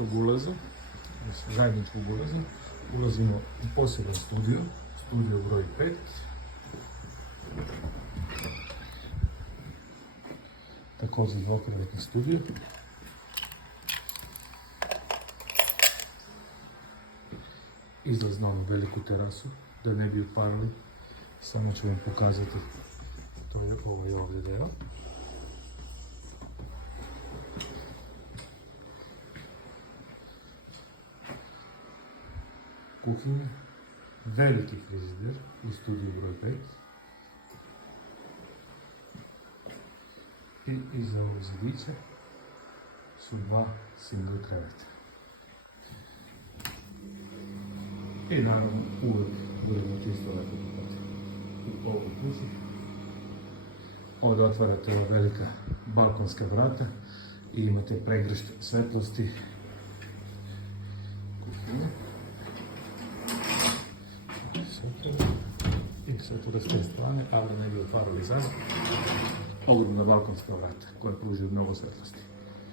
istog ulaza, zajedničkog ulaza, ulazimo u poseban studio, studio broj 5. Također dvokrevetni studio. Izlaz na onu veliku terasu, da ne bi uparili. Samo ću vam pokazati, to je ovaj ovdje deo. Kuhinja, veliki frižider u studiju broj 5. I iza ovog zidića su dva single kreveta. I naravno uvijek budemo čisto lepo kupati u ovoj kući. Ovdje otvarate ova velika balkonska vrata i imate pregršt svetlosti. Kuhinja. I svetlo s te strane, ali ne bi otvarali zazor. Ogromna balkonska vrata koja pružaju mnogo svetlosti.